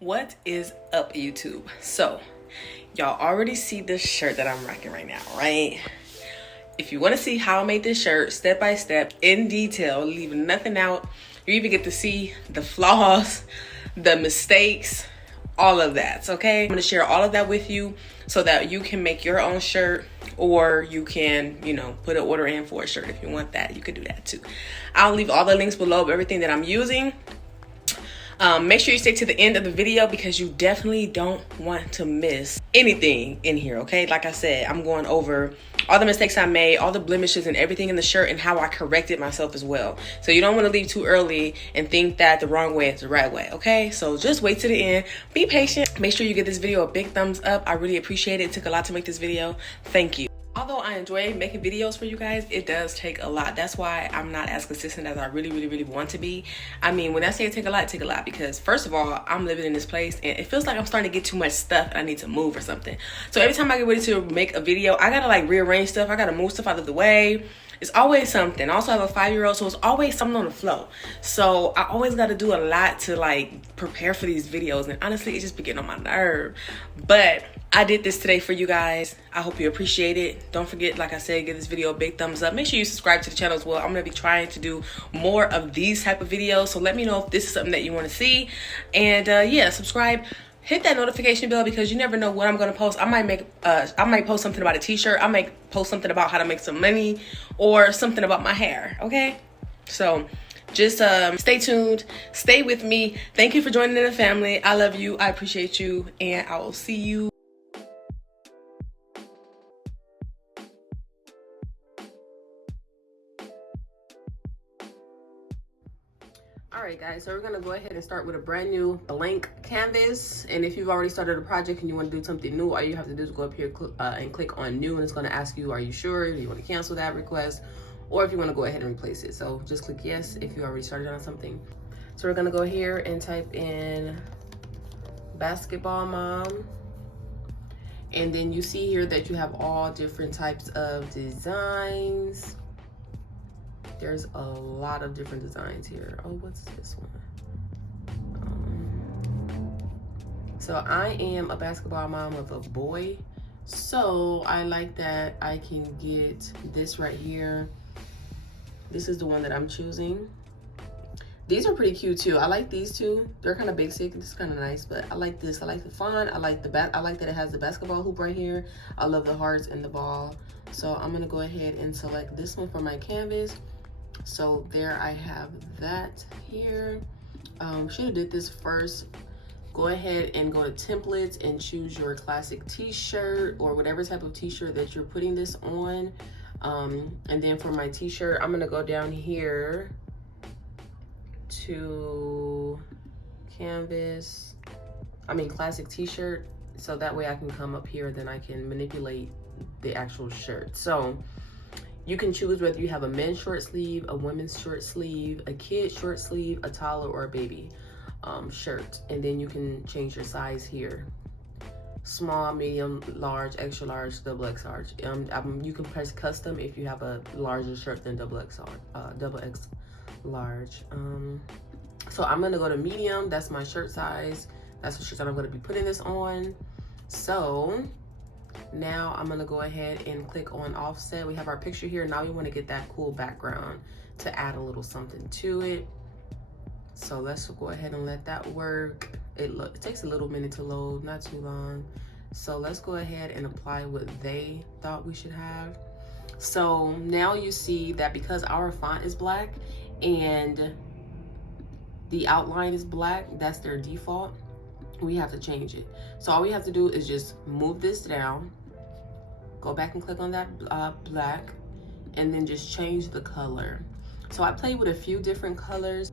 What is up, YouTube? So y'all already see this shirt that I'm rocking right now, right? If you want to see how I made this shirt step by step in detail, leaving nothing out, you even get to see the flaws, the mistakes, all of that. Okay, I'm going to share all of that with you so that you can make your own shirt, or you can, put an order in for a shirt. If you want that, you could do that too. I'll leave all the links below of everything that I'm using. Make sure you stay to the end of the video because you definitely don't want to miss anything in here, okay? Like I said, I'm going over all the mistakes I made, all the blemishes and everything in the shirt, and how I corrected myself as well. So you don't want to leave too early and think that the wrong way is the right way, okay? So just wait to the end. Be patient. Make sure you give this video a big thumbs up. I really appreciate it. It took a lot to make this video. Thank you. Although I enjoy making videos for you guys, it does take a lot. That's why I'm not as consistent as I really want to be. I mean, when I say it take a lot because first of all, I'm living in this place and it feels like I'm starting to get too much stuff and I need to move or something. So every time I get ready to make a video, I gotta like rearrange stuff. I gotta move stuff out of the way. It's always something. I also have a 5-year-old, so it's always something on the flow. So I always got to do a lot to like prepare for these videos, and honestly, it just be getting on my nerve. But I did this today for you guys. I hope you appreciate it. Don't forget, like I said, give this video a big thumbs up. Make sure you subscribe to the channel as well. I'm gonna be trying to do more of these type of videos, so let me know if this is something that you want to see. And yeah, subscribe. Hit that notification bell because you never know what I'm gonna post. I might post something about a t-shirt. I might post something about how to make some money, or something about my hair. Okay, so just stay tuned, stay with me. Thank you for joining in the family. I love you, I appreciate you, and I will see you. Alright guys, so we're going to go ahead and start with a brand new blank canvas. And if you've already started a project and you want to do something new, all you have to do is go up here and click on new, and it's going to ask you, are you sure? Do you want to cancel that request? Or if you want to go ahead and replace it. So just click yes if you already started on something. So we're going to go here and type in basketball mom. And then you see here that you have all different types of designs. There's a lot of different designs here. Oh, what's this one? So I am a basketball mom of a boy. So I like that I can get this right here. This is the one that I'm choosing. These are pretty cute too. I like these two. They're kind of basic. This is kind of nice, but I like this. I like the font. I like I like that it has the basketball hoop right here. I love the hearts and the ball. So I'm gonna go ahead and select this one for my canvas. So there I have that here. Should have did this first. Go ahead and go to templates and choose your classic t-shirt or whatever type of t-shirt that you're putting this on. And then for my t-shirt, I'm gonna go down here to canvas, classic t-shirt. So that way I can come up here, then I can manipulate the actual shirt. So you can choose whether you have a men's short sleeve, a women's short sleeve, a kid short sleeve, a toddler, or a baby shirt. And then you can change your size here. Small, medium, large, extra large, double X large. You can press custom if you have a larger shirt than double X large. So I'm gonna go to medium. That's my shirt size. That's the shirt that I'm gonna be putting this on. So now I'm gonna go ahead and click on offset. We have our picture here. Now we want to get that cool background to add a little something to it. So let's go ahead and let that work. It takes a little minute to load, not too long. So let's go ahead and apply what they thought we should have. So now you see that because our font is black and the outline is black, that's their default. We have to change it. So all we have to do is just move this down, go back and click on that black, and then just change the color. So I played with a few different colors.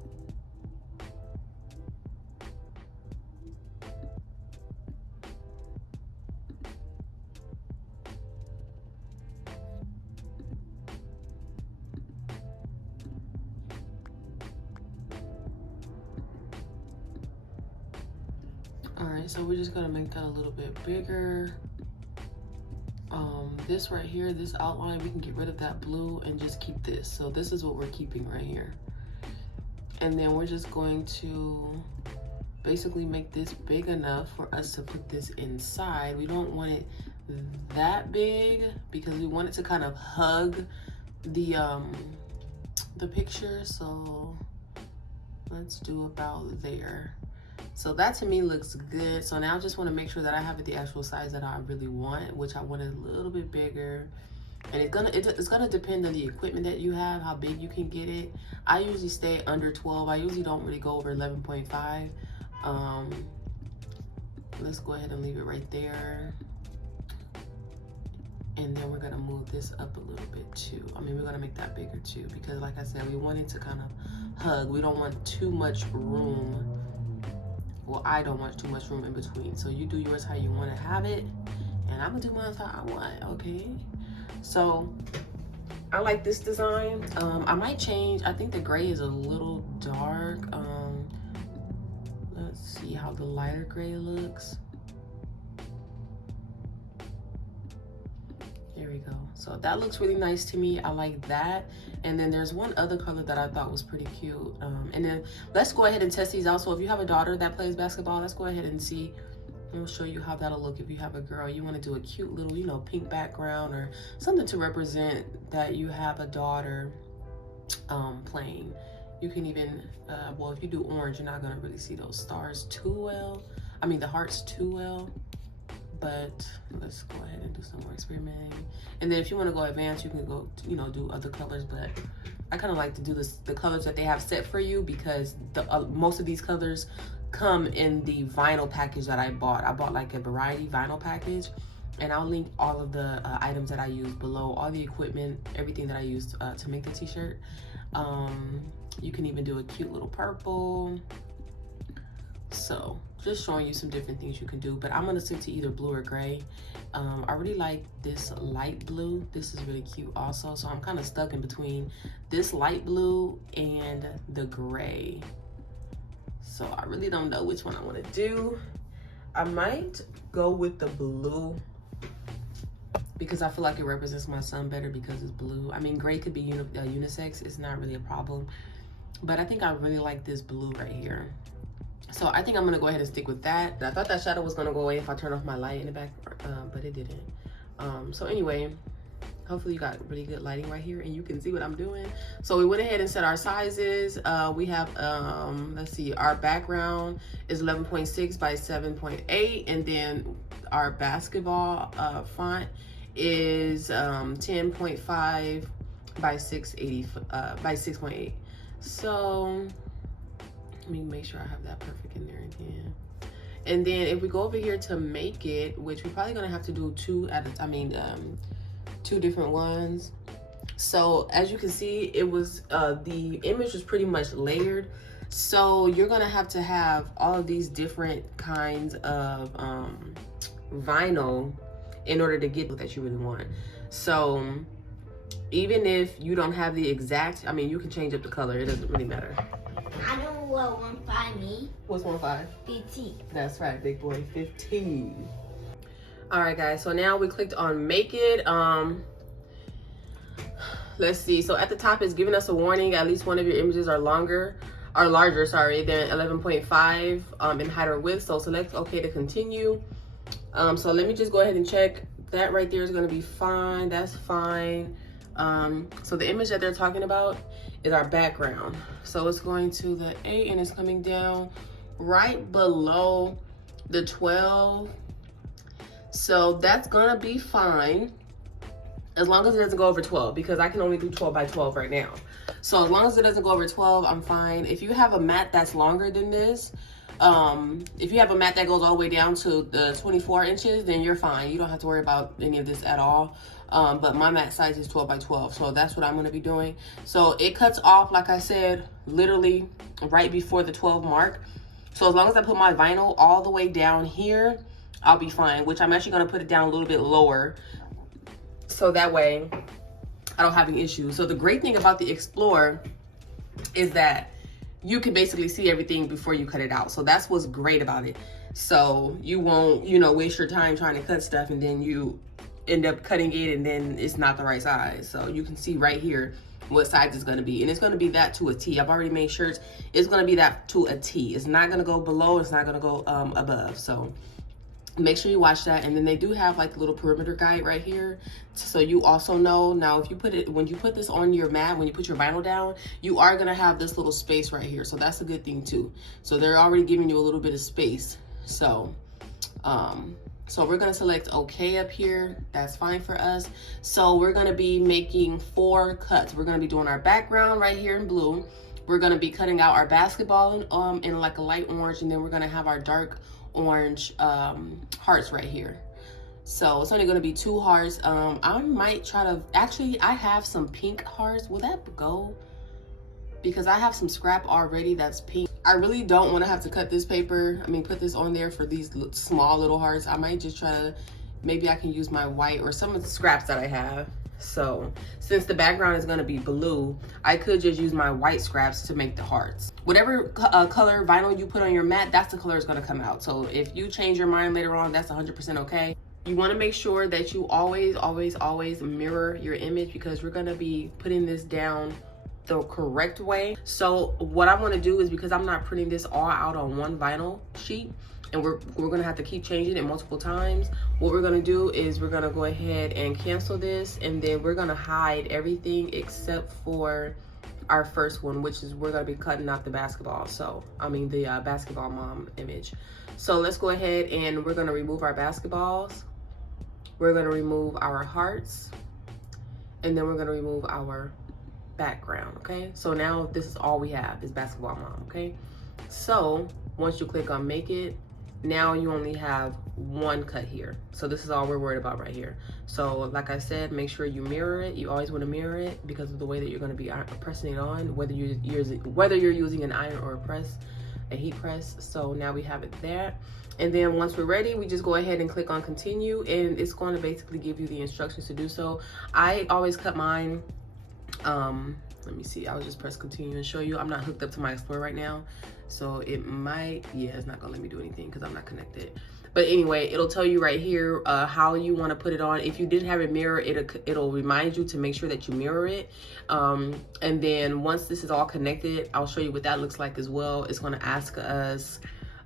All right, so we're just gonna make that a little bit bigger. This right here, this outline, we can get rid of that blue and just keep this. So this is what we're keeping right here. And then we're just going to basically make this big enough for us to put this inside. We don't want it that big because we want it to kind of hug the picture. So let's do about there. So that to me looks good. So now I just want to make sure that I have it the actual size that I really want, which I want it a little bit bigger. And it's gonna depend on the equipment that you have, how big you can get it. I usually stay under 12. I usually don't really go over 11.5. Let's go ahead and leave it right there. And then we're gonna move this up a little bit too. I mean, we're gonna make that bigger too, because like I said, we want it to kind of hug. We don't want too much room. Well, I don't want too much room in between. So you do yours how you want to have it, and I'm gonna do mine how I want. Okay. So I like this design. I might change. I think the gray is a little dark. Let's see how the lighter gray looks. There we go. So that looks really nice to me. I like that. And then there's one other color that I thought was pretty cute. And then let's go ahead and test these out. So if you have a daughter that plays basketball, let's go ahead and see. I'll show you how that'll look. If you have a girl, you want to do a cute little, you know, pink background or something to represent that you have a daughter playing. You can even, well, if you do orange, you're not going to really see those stars too well. I mean, the hearts too well. But let's go ahead and do some more experimenting. And then if you want to go advanced, you can go, you know, do other colors. But I kind of like to do the colors that they have set for you, because most of these colors come in the vinyl package that I bought. I bought like a variety vinyl package, and I'll link all of the items that I use below, all the equipment, everything that I used to make the t-shirt. You can even do a cute little purple. So just showing you some different things you can do, but I'm gonna stick to either blue or gray. I really like this light blue. This is really cute also. So I'm kind of stuck in between this light blue and the gray. So I really don't know which one I want to do. I might go with the blue because I feel like it represents my son better because it's blue. I mean, gray could be unisex. It's not really a problem. But I think I really like this blue right here. So I think I'm gonna go ahead and stick with that. I thought that shadow was gonna go away if I turn off my light in the back, but it didn't. So anyway, hopefully you got really good lighting right here and you can see what I'm doing. So we went ahead and set our sizes. We have, let's see, our background is 11.6 by 7.8. And then our basketball font is 10.5 by 680 by 6.8. So let me make sure I have that perfect in there again. And then if we go over here to make it, which we're probably gonna have to do two different ones. So as you can see, it was the image was pretty much layered. So you're gonna have to have all of these different kinds of vinyl in order to get what that you really want. So even if you don't have the exact, I mean, you can change up the color. It doesn't really matter. I know what 1.5 means. What's 1.5? 15. That's right, big boy, 15. All right, guys, so now we clicked on make it. Let's see, so at the top it's giving us a warning. At least one of your images are larger, than 11.5 in height or width. So select okay to continue. So let me just go ahead and check. That right there is gonna be fine, that's fine. So the image that they're talking about is our background. So it's going to the 8 and it's coming down right below the 12. So that's gonna be fine as long as it doesn't go over 12, because I can only do 12 by 12 right now. So as long as it doesn't go over 12, I'm fine. If you have a mat that's longer than this, if you have a mat that goes all the way down to the 24 inches, then you're fine. You don't have to worry about any of this at all. But my mat size is 12 by 12, so that's what I'm gonna be doing. So it cuts off, like I said, literally right before the 12 mark. So as long as I put my vinyl all the way down here, I'll be fine, which I'm actually gonna put it down a little bit lower, so that way I don't have any issues. So the great thing about the Explorer is that you can basically see everything before you cut it out. So that's what's great about it. So you won't, you know, waste your time trying to cut stuff and then you end up cutting it and then it's not the right size. So you can see right here what size it's going to be, and it's going to be that to a T. I've already made shirts. It's going to be that to a T. It's not going to go below. It's not going to go above. So make sure you watch that. And then they do have like a little perimeter guide right here, so you also know. Now if you put it, when you put this on your mat, when you put your vinyl down, you are going to have this little space right here, so that's a good thing too. So they're already giving you a little bit of space. So so we're going to select okay up here. That's fine for us. So we're going to be making 4 cuts. We're going to be doing our background right here in blue. We're going to be cutting out our basketball in like a light orange, and then we're going to have our dark orange hearts right here. So it's only going to be 2 hearts. I might try to, actually I have some pink hearts. Will that go? Because I have some scrap already that's pink. I really don't want to have to cut this paper. I mean, put this on there for these small little hearts. I might just try to, maybe I can use my white or some of the scraps that I have. So since the background is going to be blue, I could just use my white scraps to make the hearts. Whatever color vinyl you put on your mat, that's the color it's going to come out. So if you change your mind later on, that's 100% okay. You want to make sure that you always mirror your image, because we're going to be putting this down the correct way. So what I want to do is, because I'm not printing this all out on one vinyl sheet, and we're gonna have to keep changing it multiple times, what we're gonna do is we're gonna go ahead and cancel this, and then we're gonna hide everything except for our first one, which is we're gonna be cutting out the basketball. So I mean the basketball mom image. So let's go ahead and we're gonna remove our basketballs, we're gonna remove our hearts, and then we're gonna remove our background. Okay, so now this is all we have is basketball mom. Okay, so once you click on make it, now you only have 1 cut here. So this is all we're worried about right here. So like I said, make sure you mirror it. You always want to mirror it because of the way that you're going to be pressing it on, whether you're using an iron or a heat press. So now we have it there. And then once we're ready, we just go ahead and click on continue, and it's going to basically give you the instructions to do so. I always cut mine, let me see, I'll just press continue and show you. I'm not hooked up to my Explorer right now, so it might, yeah, it's not gonna let me do anything because I'm not connected. But anyway, it'll tell you right here how you want to put it on. If you didn't have a mirror, it'll remind you to make sure that you mirror it. And then once this is all connected, I'll show you what that looks like as well. It's going to ask us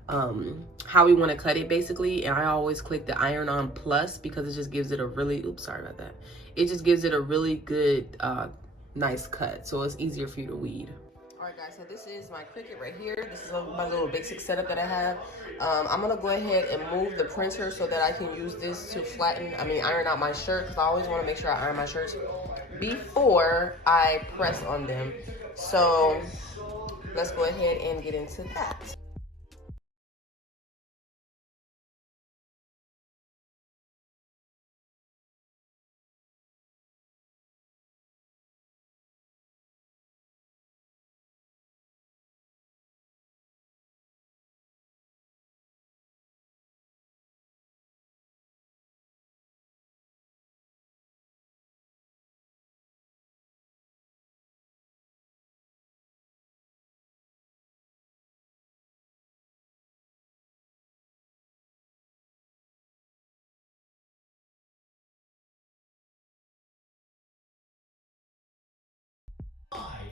how we want to cut it basically, and I always click the iron on plus because it just gives it a really, oops, sorry about that. It just gives it a really good nice cut, so it's easier for you to weed. All right guys, so this is my Cricut right here. This is my little basic setup that I have. I'm gonna go ahead and move the printer so that I can use this to iron out my shirt, because I always want to make sure I iron my shirts before I press on them. So let's go ahead and get into that.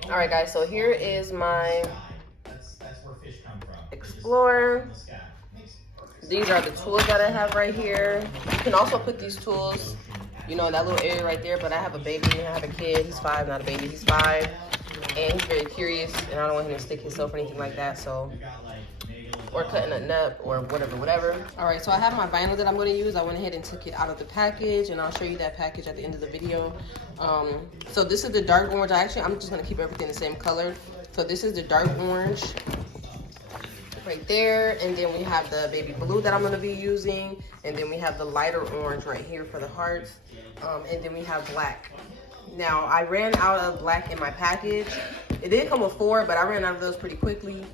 All right guys, so here is my Explorer. These are the tools that I have right here. You can also put these tools, you know, in that little area right there, but I have a baby, I have a kid, he's 5, not a baby, he's 5. And he's very curious, and I don't want him to stick himself or anything like that, so, or cutting a nut or whatever. All right, so I have my vinyl that I'm going to use. I went ahead and took it out of the package, and I'll show you that package at the end of the video. So this is the dark orange. I'm just going to keep everything the same color. So this is the dark orange right there, and then we have the baby blue that I'm going to be using, and then we have the lighter orange right here for the hearts, and then we have black. Now I ran out of black in my package. It did come with 4, but I ran out of those pretty quickly.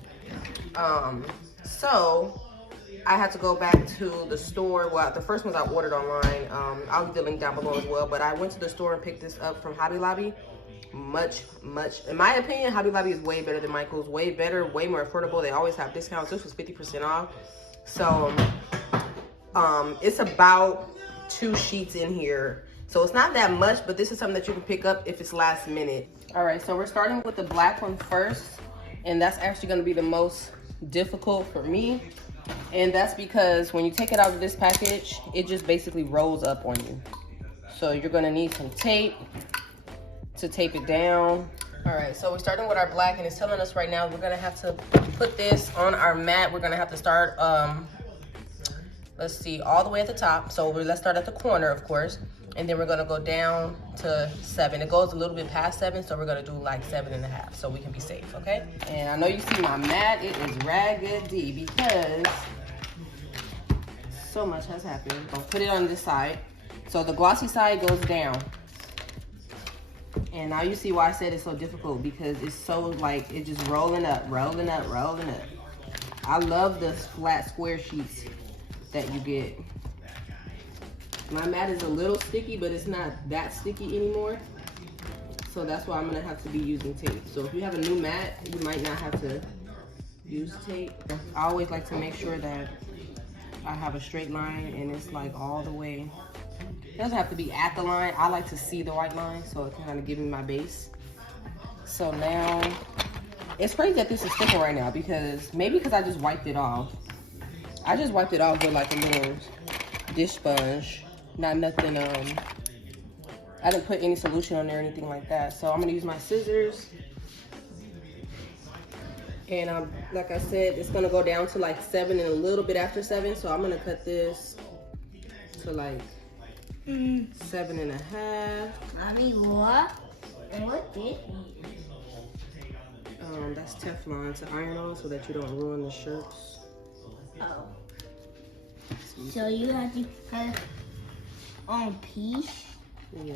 So I had to go back to the store. Well, the first ones I ordered online. I'll leave the link down below as well. But I went to the store and picked this up from Hobby Lobby. Much, in my opinion, Hobby Lobby is way better than Michael's. Way better, way more affordable. They always have discounts. This was 50% off. So it's about 2 sheets in here. So it's not that much, but this is something that you can pick up if it's last minute. All right, so we're starting with the black one first, and that's actually gonna be the most difficult for me. And that's because when you take it out of this package, it just basically rolls up on you. So you're gonna need some tape to tape it down. All right, so we're starting with our black, and it's telling us right now we're gonna have to put this on our mat. We're gonna have to start, let's see, all the way at the top. So let's start at the corner, of course, and then we're gonna go down to 7. It goes a little bit past 7, so we're gonna do like 7.5 so we can be safe, okay? And I know you see my mat, it is raggedy because so much has happened. I'll put it on this side. So the glossy side goes down. And now you see why I said it's so difficult, because it's so like, it's just rolling up, rolling up, rolling up. I love the flat square sheets that you get. My mat is a little sticky, but it's not that sticky anymore. So that's why I'm gonna have to be using tape. So if you have a new mat, you might not have to use tape. I always like to make sure that I have a straight line and it's like all the way. It doesn't have to be at the line. I like to see the white line, so it can kind of give me my base. So now, it's crazy that this is sticking right now, because maybe because I just wiped it off. I just wiped it off with like a little dish sponge. Not nothing, I didn't put any solution on there or anything like that. So I'm gonna use my scissors. And like I said, it's gonna go down to like 7 and a little bit after 7. So I'm gonna cut this to like 7.5. Mommy, what? What did That's Teflon to iron on so that you don't ruin the shirts. Oh. So you have to cut on piece? Yeah.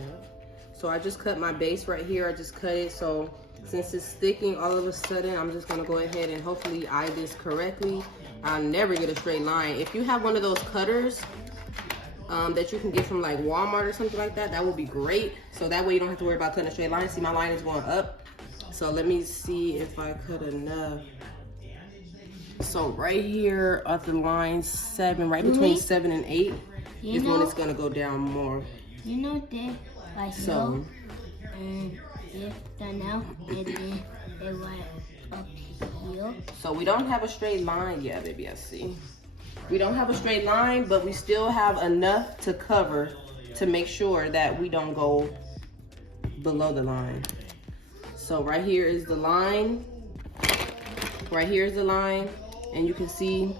So I just cut my base right here. I just cut it. So since it's sticking all of a sudden, I'm just gonna go ahead and hopefully eye this correctly. I'll never get a straight line. If you have one of those cutters that you can get from like Walmart or something like that, that would be great. So that way you don't have to worry about cutting a straight line. See, my line is going up. So let me see if I cut enough. So right here at the line 7, right between 7 and 8 is when it's gonna go down more. You know that, like So, and if done now, and then it went up here. So we don't have a straight line yet, baby, I see. We don't have a straight line, but we still have enough to cover to make sure that we don't go below the line. So right here is the line. Right here is the line. And you can see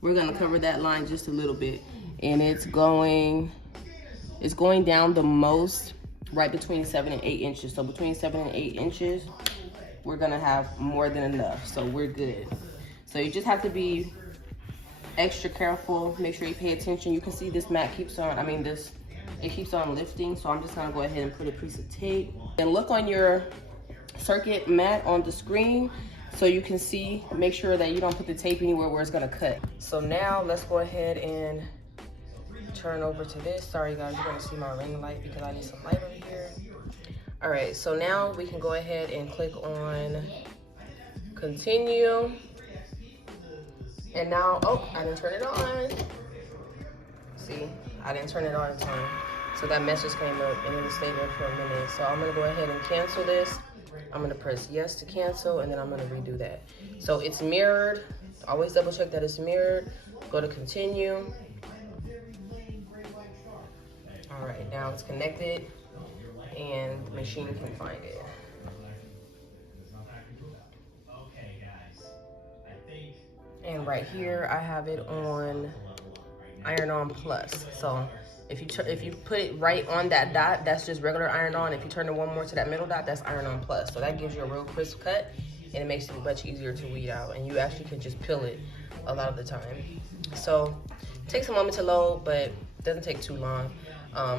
we're gonna cover that line just a little bit. And it's going down the most right between 7 and 8 inches. So between 7 and 8 inches, we're gonna have more than enough. So we're good. So you just have to be extra careful. Make sure you pay attention. You can see this mat keeps on, it keeps on lifting. So I'm just gonna go ahead and put a piece of tape. And look on your circuit mat on the screen so you can see, make sure that you don't put the tape anywhere where it's gonna cut. So now let's go ahead and turn over to this. Sorry guys, you're gonna see my ring light because I need some light over here. All right, so now we can go ahead and click on continue. And now, oh, I didn't turn it on. See, I didn't turn it on in time. So that message came up and it stayed there for a minute. So I'm gonna go ahead and cancel this. I'm gonna press yes to cancel, and then I'm gonna redo that. So it's mirrored. Always double check that it's mirrored. Go to continue. All right, now it's connected and the machine can find it. And right here, I have it on Iron On Plus. So if you put it right on that dot, that's just regular Iron On. If you turn it one more to that middle dot, that's Iron On Plus. So that gives you a real crisp cut, and it makes it much easier to weed out. And you actually can just peel it a lot of the time. So it takes a moment to load, but it doesn't take too long.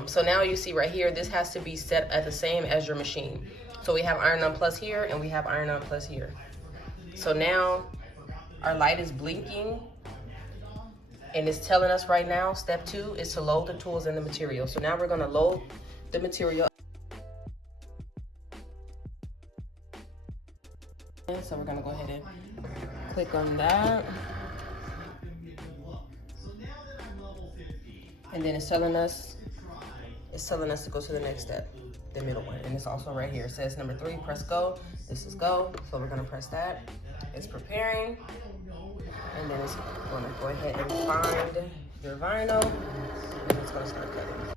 So now you see right here, this has to be set at the same as your machine. So we have Iron On Plus here, and we have Iron On Plus here. So now our light is blinking, and it's telling us right now, step 2 is to load the tools and the material. So now we're gonna load the material. So we're gonna go ahead and click on that. And then it's telling us it's telling us to go to the next step, the middle one. And it's also right here. It says number 3, press go. This is go. So we're gonna press that. It's preparing. And then it's gonna go ahead and find your vinyl. And it's gonna start cutting.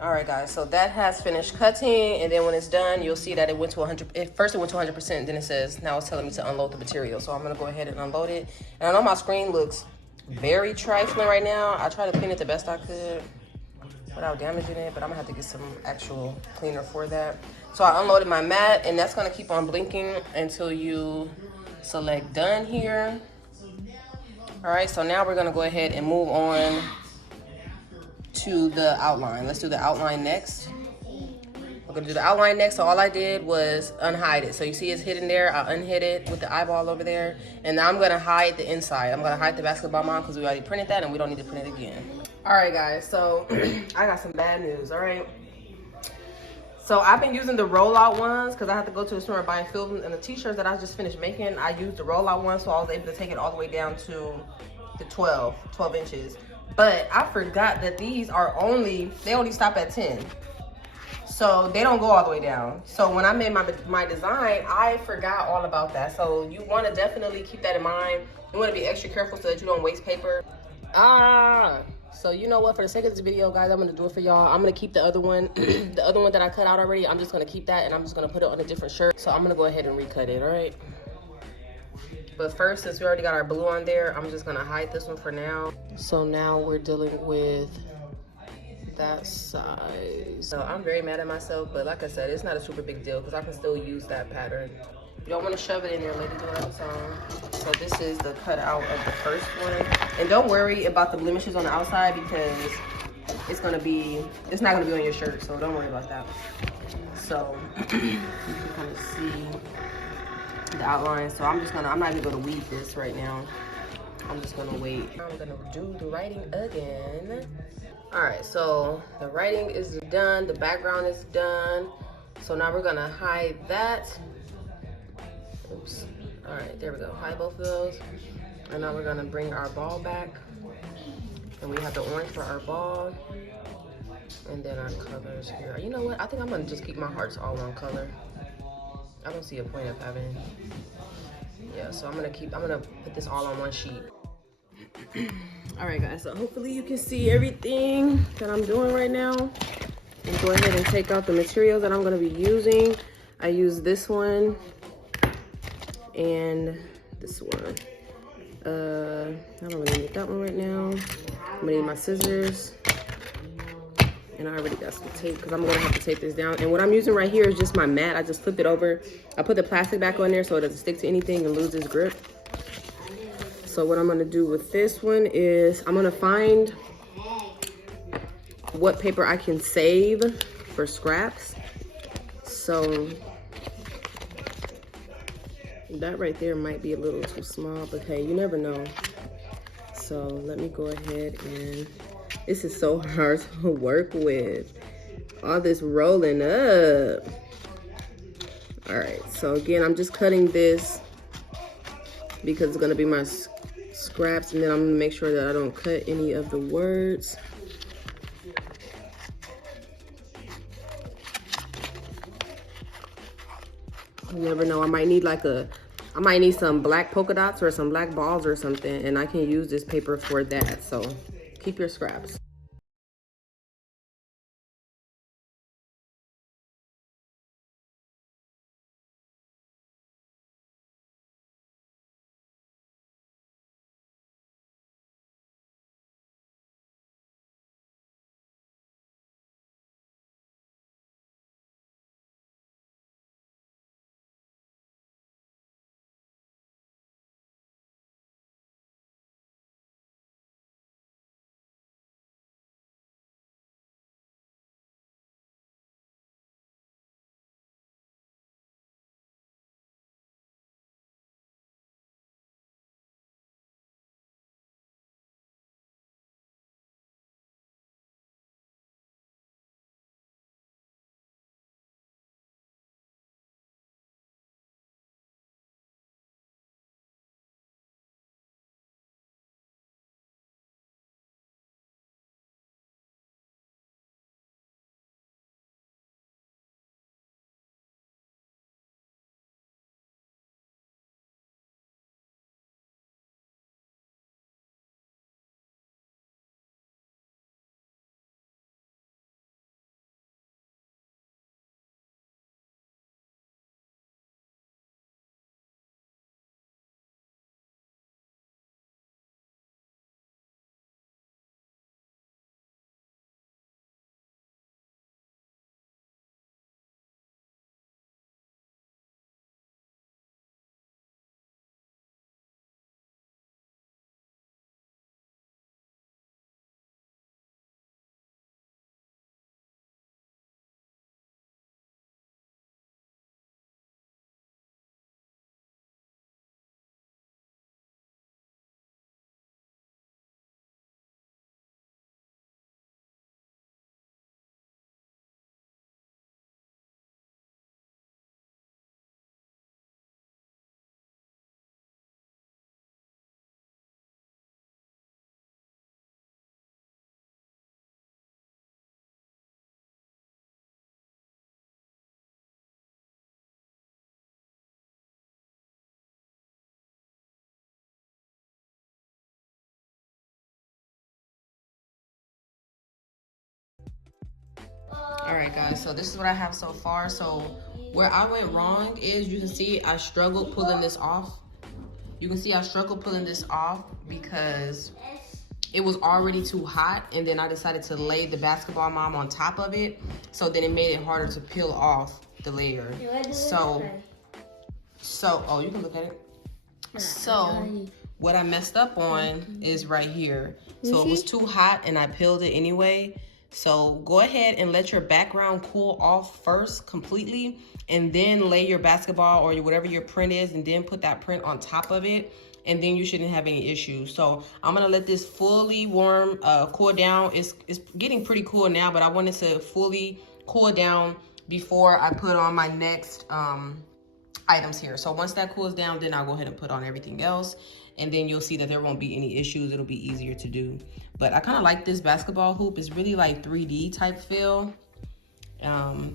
All right, guys, so that has finished cutting, and then when it's done, you'll see that it went to 100. First, it went to 100%, then it says, now it's telling me to unload the material. So I'm gonna go ahead and unload it. And I know my screen looks very trifling right now. I tried to clean it the best I could without damaging it, but I'm gonna have to get some actual cleaner for that. So I unloaded my mat, and that's gonna keep on blinking until you select done here. All right, so now we're gonna go ahead and move on to the outline. Let's do the outline next. We're gonna do the outline next. So all I did was unhide it. So you see it's hidden there. I unhid it with the eyeball over there. And now I'm gonna hide the inside. I'm gonna hide the basketball mom because we already printed that and we don't need to print it again. All right, guys, so I got some bad news, all right? So I've been using the rollout ones because I have to go to the store and buy film, and the t-shirts that I just finished making, I used the rollout ones, so I was able to take it all the way down to the 12 inches. But I forgot that these are they only stop at 10. So they don't go all the way down. So when I made my design, I forgot all about that. So you want to definitely keep that in mind. You want to be extra careful so that you don't waste paper. So you know what? For the sake of this video, guys, I'm going to do it for y'all. I'm going to keep the other one, the other one that I cut out already. I'm just going to keep that, and I'm just going to put it on a different shirt. So I'm going to go ahead and recut it, all right? But first, since we already got our blue on there, I'm just going to hide this one for now. So now we're dealing with that size. So I'm very mad at myself, but like I said, it's not a super big deal because I can still use that pattern. You don't want to shove it in there, ladies, do what I'm saying. So this is the cutout of the first one. And don't worry about the blemishes on the outside because it's not gonna be on your shirt, so don't worry about that. So you can kind of see the outline. So I'm not even gonna weed this right now. I'm just gonna wait. I'm gonna do the writing again. All right, so the writing is done, the background is done. So now we're gonna hide that. Oops. All right, there we go. Hide both of those. And now we're gonna bring our ball back. And we have the orange for our ball. And then our colors here. You know what? I think I'm gonna just keep my hearts all one color. I don't see a point of having, yeah, so I'm gonna put this all on one sheet. All right, guys, so hopefully you can see everything that I'm doing right now. And go ahead and take out the materials that I'm gonna be using. I use this one and this one. I don't really need that one right now. I'm gonna need my scissors. And I already got some tape because I'm gonna have to tape this down. And what I'm using right here is just my mat. I just flipped it over. I put the plastic back on there so it doesn't stick to anything and lose its grip. So what I'm gonna do with this one is I'm gonna find what paper I can save for scraps. So that right there might be a little too small, but hey, you never know. So let me go ahead and, this is so hard to work with. All this rolling up. All right, so again, I'm just cutting this because it's gonna be my scraps, and then I'm gonna make sure that I don't cut any of the words. You never know, I might need some black polka dots or some black balls or something, and I can use this paper for that. So keep your scraps. All right, guys, so this is what I have so far. So where I went wrong is, you can see I struggled pulling this off. You can see I struggled pulling this off because it was already too hot, and then I decided to lay the basketball mom on top of it, so then it made it harder to peel off the layer. So oh, you can look at it. So what I messed up on is right here. So it was too hot and I peeled it anyway. So go ahead and let your background cool off first completely, and then lay your basketball or whatever your print is, and then put that print on top of it, and then you shouldn't have any issues. So I'm gonna let this fully warm, cool down. It's getting pretty cool now, but I wanted to fully cool down before I put on my next items here. So once that cools down, then I'll go ahead and put on everything else, and then you'll see that there won't be any issues. It'll be easier to do. But I kind of like this basketball hoop. It's really like 3D type feel.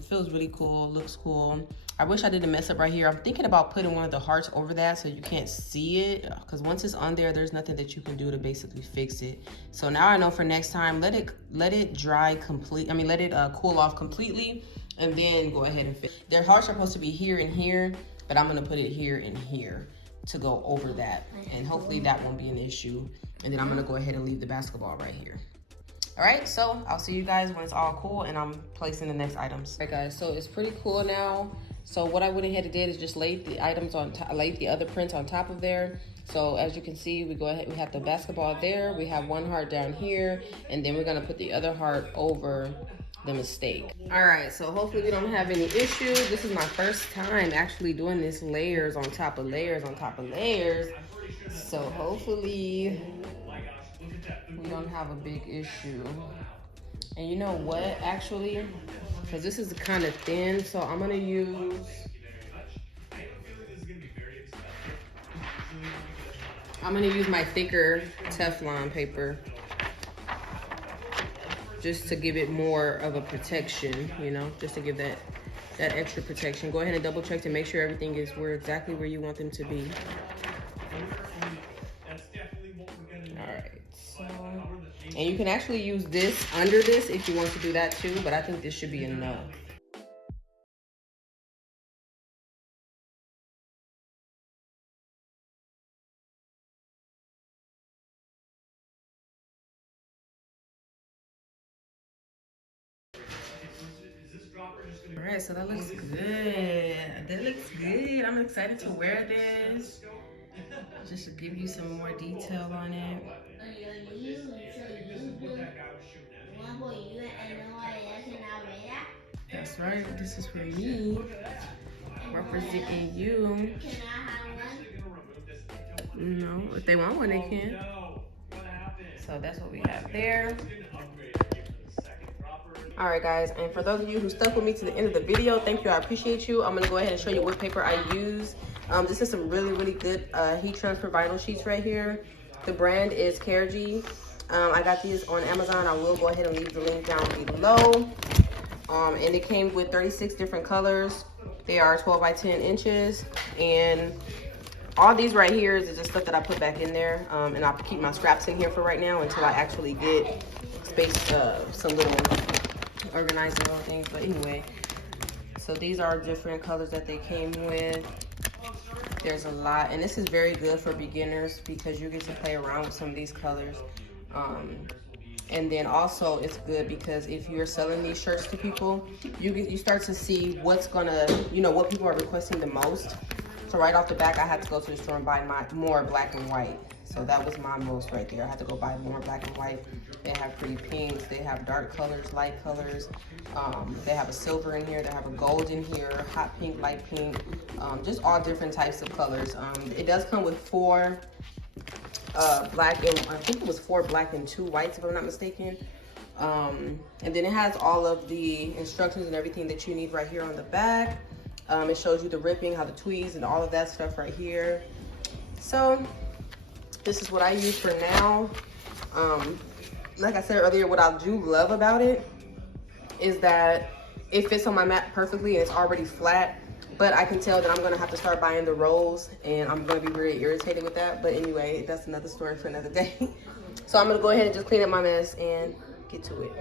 Feels really cool, looks cool. I wish I didn't mess up right here. I'm thinking about putting one of the hearts over that so you can't see it, because once it's on there, there's nothing that you can do to basically fix it. So now I know for next time, let it dry complete. I mean, let it cool off completely, and then go ahead and fix. Their hearts are supposed to be here and here, but I'm gonna put it here and here to go over that, and hopefully that won't be an issue. And then I'm gonna go ahead and leave the basketball right here. All right, so I'll see you guys when it's all cool and I'm placing the next items. All right, guys, so it's pretty cool now. So what I went ahead and did is just laid the items on top, laid the other prints on top of there. So as you can see, we have the basketball there, we have one heart down here, and then we're gonna put the other heart over the mistake. All right, so hopefully we don't have any issues. This is my first time actually doing this layers on top of layers on top of layers. So hopefully we don't have a big issue. And you know what, actually, because this is kind of thin, so I'm gonna use my thicker Teflon paper, just to give it more of a protection, you know, just to give that extra protection. Go ahead and double check to make sure everything is exactly where you want them to be. All right, so, and you can actually use this under this if you want to do that too, but I think this should be enough. All right, so that looks good. That looks good. I'm excited to wear this. Just to give you some more detail on it. That's right, this is for me. Representing you. You know, if they want one, they can. So that's what we have there. All right, guys, and for those of you who stuck with me to the end of the video, thank you, I appreciate you. I'm gonna go ahead and show you what paper I use. This is some really good heat transfer vinyl sheets right here. The brand is Caregi. I got these on Amazon. I will go ahead and leave the link down below. And it came with 36 different colors. They are 12 by 10 inches. And all these right here is just stuff that I put back in there. And I'll keep my scraps in here for right now until I actually get space, some little organizing little things. But anyway, so these are different colors that they came with. There's a lot, and this is very good for beginners because you get to play around with some of these colors. And then also it's good because if you're selling these shirts to people, you start to see what's gonna, you know, what people are requesting the most. So right off the back, I had to go to the store and buy more black and white. So that was my most right there. I had to go buy more black and white. They have pretty pinks, they have dark colors, light colors. They have a silver in here, they have a gold in here, hot pink, light pink, just all different types of colors. It does come with 4 black and, I think it was 4 black and 2 whites if I'm not mistaken. And then it has all of the instructions and everything that you need right here on the back. It shows you the ripping, how the tweeze and all of that stuff right here. So this is what I use for now. Like I said earlier, what I do love about it is that it fits on my mat perfectly and it's already flat, but I can tell that I'm gonna have to start buying the rolls and I'm gonna be very irritated with that. But anyway, that's another story for another day. So I'm gonna go ahead and just clean up my mess and get to it.